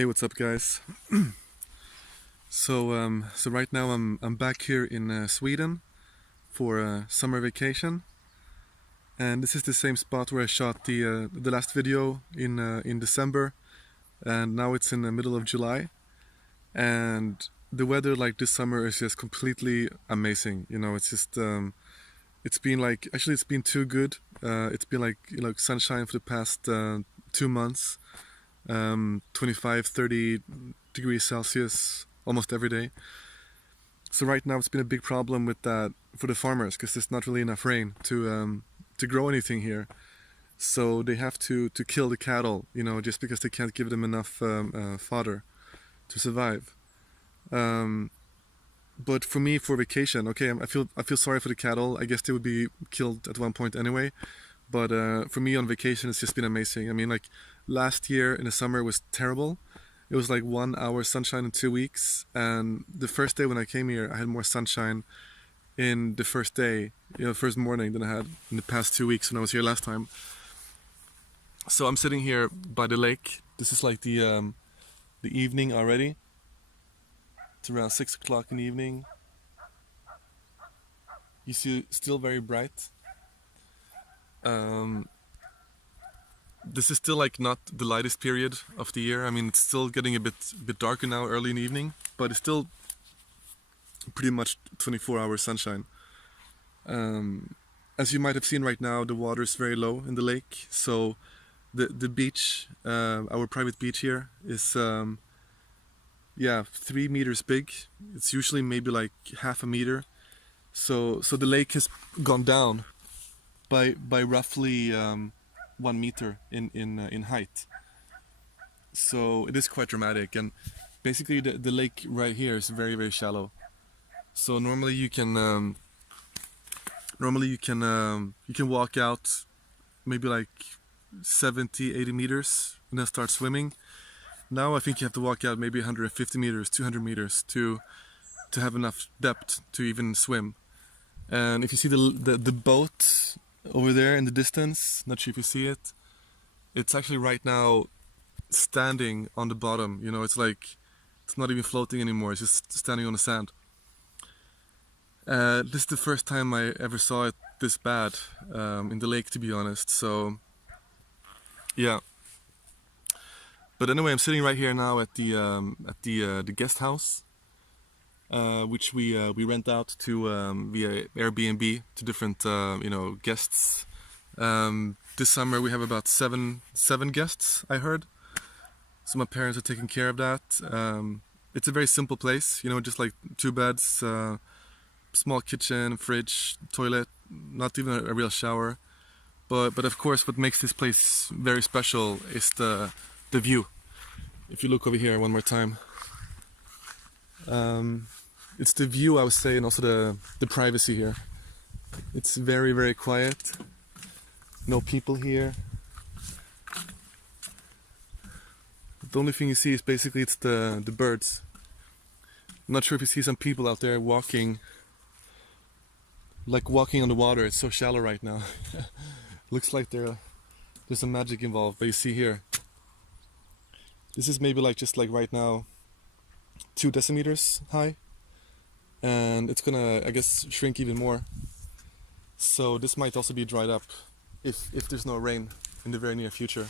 Hey, what's up, guys? So right now I'm back here in Sweden for a summer vacation, and this is the same spot where I shot the last video in December, and now it's in the middle of July, and the weather like this summer is just completely amazing. You know, it's just it's been like actually it's been too good. It's been like sunshine for the past 2 months. 25, 30 degrees Celsius almost every day. So right now it's been a big problem with that for the farmers because there's not really enough rain to grow anything here. So they have to kill the cattle, just because they can't give them enough fodder to survive. Um, but for me, for vacation, okay, I feel sorry for the cattle. I guess they would be killed at one point anyway. But for me on vacation, it's just been amazing. I mean, like last year in the summer was terrible. It was like 1 hour sunshine in 2 weeks. And the first day when I came here, I had more sunshine in the first day, first morning than I had in the past 2 weeks when I was here last time. So I'm sitting here by the lake. This is like the evening already. It's around 6 o'clock in the evening. You see, still very bright. Um, this is still like not the lightest period of the year. I mean, it's still getting a bit darker now, early in the evening, but it's still pretty much 24-hour sunshine. As you might have seen right now, the water is very low in the lake, so the beach, our private beach here, is 3 meters big. It's usually maybe like half a meter. So the lake has gone down by roughly 1 meter in height. So it is quite dramatic, and basically the lake right here is very, very shallow. So normally you can walk out maybe like 70, 80 meters and then start swimming. Now I think you have to walk out maybe 150 meters, 200 meters to have enough depth to even swim. And if you see the boat over there in the distance, not sure if you see it, it's actually right now standing on the bottom. It's like it's not even floating anymore, it's just standing on the sand. This is the first time I ever saw it this bad in the lake, to be honest. So yeah, but anyway, I'm sitting right here now at the guest house, which we rent out to via Airbnb to different guests. This summer we have about seven guests, I heard. So my parents are taking care of that. It's a very simple place, just like 2 beds, small kitchen, fridge, toilet, not even a real shower. But of course, what makes this place very special is the view. If you look over here one more time. It's the view, I would say, and also the privacy here. It's very, very quiet. No people here. The only thing you see is basically it's the birds. I'm not sure if you see some people out there walking on the water. It's so shallow right now. Looks like there's some magic involved, but you see here. This is maybe just like right now 2 decimeters high. And it's gonna, I guess, shrink even more. So this might also be dried up if there's no rain in the very near future.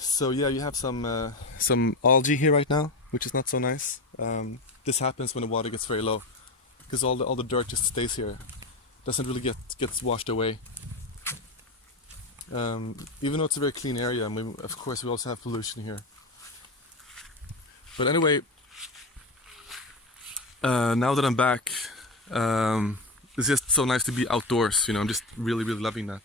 So yeah, you have some algae here right now, which is not so nice. This happens when the water gets very low, because all the dirt just stays here, doesn't really gets washed away. Even though it's a very clean area, and of course we also have pollution here. But anyway. Now that I'm back, it's just so nice to be outdoors. I'm just really, really loving that.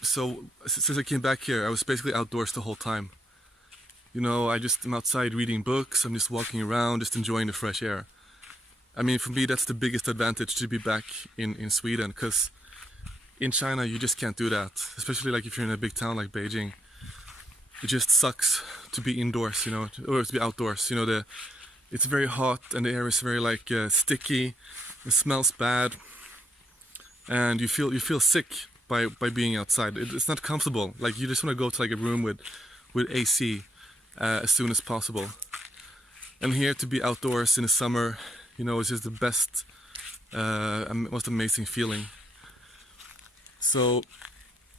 So since I came back here, I was basically outdoors the whole time. I just am outside reading books. I'm just walking around, just enjoying the fresh air. I mean, for me, that's the biggest advantage to be back in Sweden, because in China you just can't do that. Especially like if you're in a big town like Beijing, it just sucks to be indoors, or to be outdoors. It's very hot and the air is very sticky. It smells bad, and you feel sick. by being outside. It's not comfortable. Like you just want to go to like a room with AC as soon as possible. And here to be outdoors in the summer, you know, it's just the best, most amazing feeling. So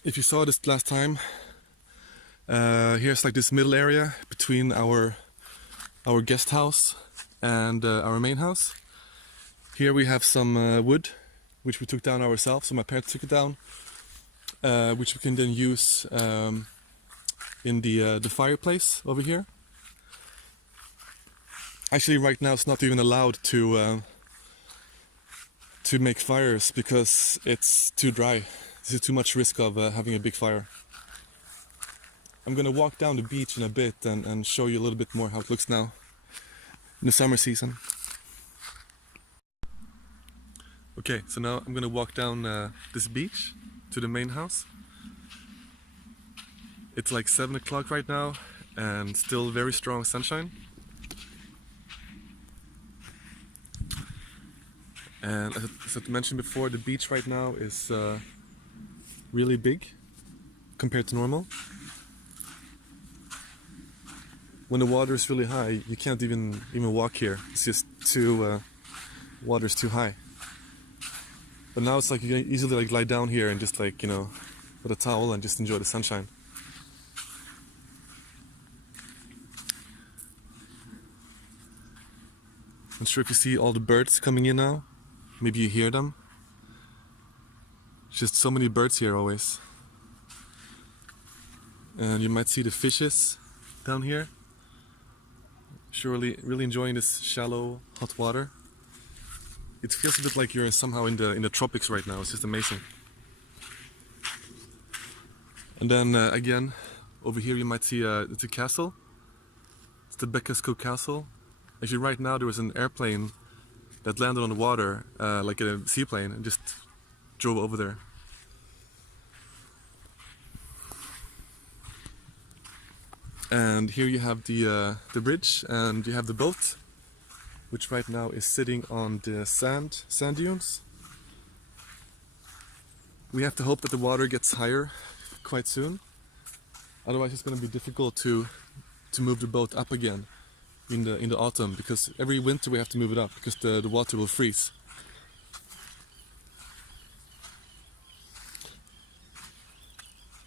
if you saw this last time, here's like this middle area between our guest house and our main house. Here we have some wood, which we took down ourselves. So my parents took it down, which we can then use in the fireplace over here. Actually, right now it's not even allowed to make fires because it's too dry. This is too much risk of having a big fire. I'm gonna walk down the beach in a bit and show you a little bit more how it looks now in the summer season. Okay, so now I'm gonna walk down this beach to the main house. It's like 7 o'clock right now and still very strong sunshine. And as I mentioned before, the beach right now is really big compared to normal. When the water is really high, you can't even walk here. It's just too water's too high. But now it's like you can easily like lie down here and just like, you know, with a towel and just enjoy the sunshine. I'm sure if you see all the birds coming in now, maybe you hear them. Just so many birds here always. And you might see the fishes down here. Surely really enjoying this shallow hot water. It feels a bit like you're somehow in the tropics right now. It's just amazing. And then again, over here you might see it's a castle. It's the Beckasko Castle. Actually, right now there was an airplane that landed on the water, like a seaplane, and just drove over there. And here you have the bridge, and you have the boat, which right now is sitting on the sand dunes. We have to hope that the water gets higher quite soon. Otherwise, it's going to be difficult to move the boat up again in the autumn, because every winter we have to move it up because the water will freeze.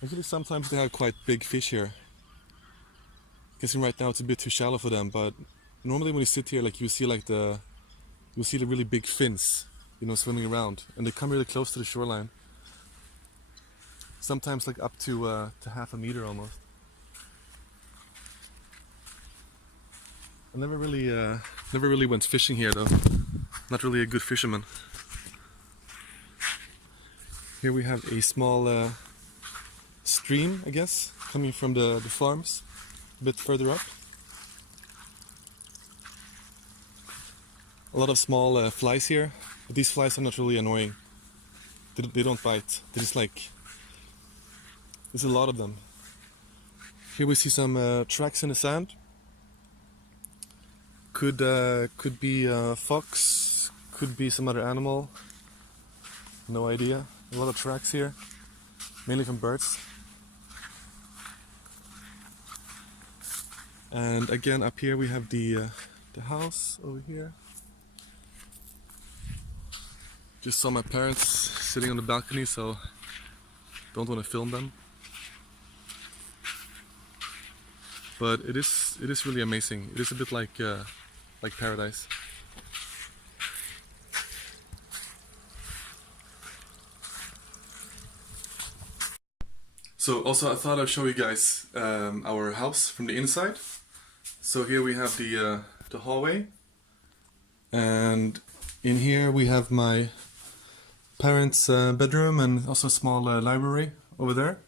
Actually, sometimes they have quite big fish here. Guessing right now it's a bit too shallow for them, but normally when you sit here, like you see the really big fins, you know, swimming around, and they come really close to the shoreline. Sometimes like up to half a meter almost. I never really went fishing here though. Not really a good fisherman. Here we have a small stream, I guess, coming from the farms. A bit further up. A lot of small flies here, but these flies are not really annoying. They don't bite. They just like, there's a lot of them. Here we see some tracks in the sand. Could be a fox, could be some other animal. No idea. A lot of tracks here, mainly from birds. And again, up here we have the house over here. Just saw my parents sitting on the balcony, so don't want to film them. But it is really amazing. It is a bit like paradise. So also I thought I'd show you guys our house from the inside. So here we have the hallway, and in here we have my parents' bedroom and also a small library over there.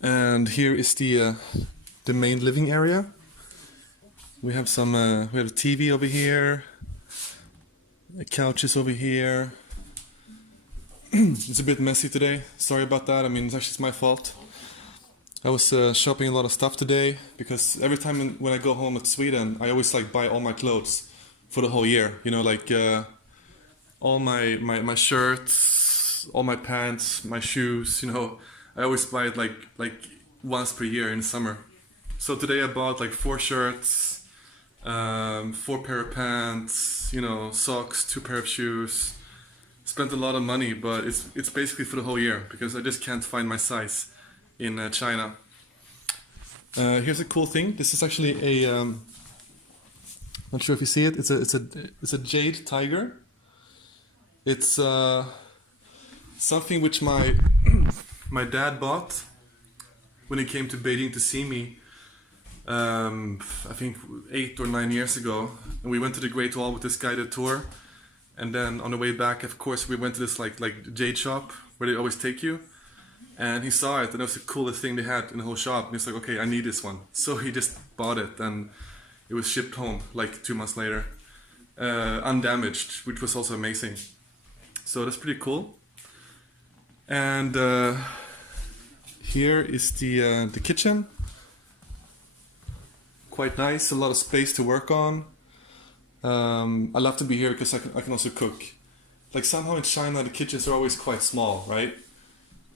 And here is the main living area. We have some we have a TV over here, couches over here. It's a bit messy today. Sorry about that. I mean, it's my fault. I was shopping a lot of stuff today because every time when I go home to Sweden, I always like buy all my clothes for the whole year. You know, like all my shirts, clothes, all my pants, my shoes, I always buy it like once per year in the summer. So today I bought like 4 shirts, 4 pair of pants, socks, 2 pair of shoes. Spent a lot of money, but it's basically for the whole year because I just can't find my size in China. Here's a cool thing. This is actually a not sure if you see it. It's a jade tiger. It's something which my my dad bought when he came to Beijing to see me. I think 8 or 9 years ago, and we went to the Great Wall with this guided tour. And then on the way back, of course, we went to this like jade shop where they always take you. And he saw it, and it was the coolest thing they had in the whole shop. And he's like, okay, I need this one. So he just bought it, and it was shipped home like 2 months later, undamaged, which was also amazing. So that's pretty cool. And here is the kitchen. Quite nice, a lot of space to work on. I love to be here because I can also cook. Like somehow in China the kitchens are always quite small, right?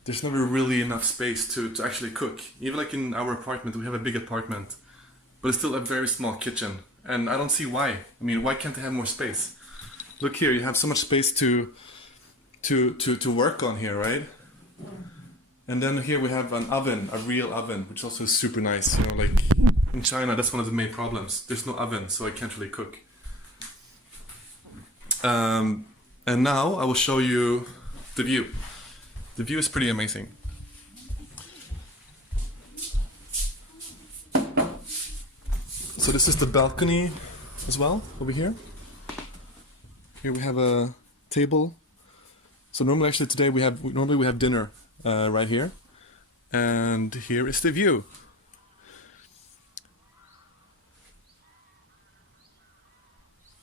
There's never really enough space to actually cook. Even like in our apartment, we have a big apartment, but it's still a very small kitchen. And I don't see why. I mean, why can't they have more space? Look here, you have so much space to work on here, right? And then here we have an oven, a real oven, which also is super nice. Like in China, that's one of the main problems. There's no oven, so I can't really cook. And now I will show you the view. The view is pretty amazing. So this is the balcony as well, over here. Here we have a table. So normally, actually today we have dinner right here. And here is the view.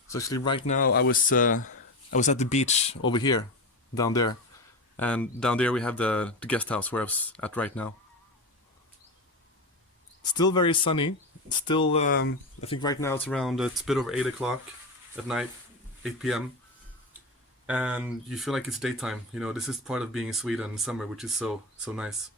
So actually right now I was at the beach over here, down there. And down there we have the guest house where I was at right now. Still very sunny. Still, I think right now it's a bit over 8 o'clock at night, 8 p.m. And you feel like it's daytime. This is part of being in Sweden in summer, which is so nice.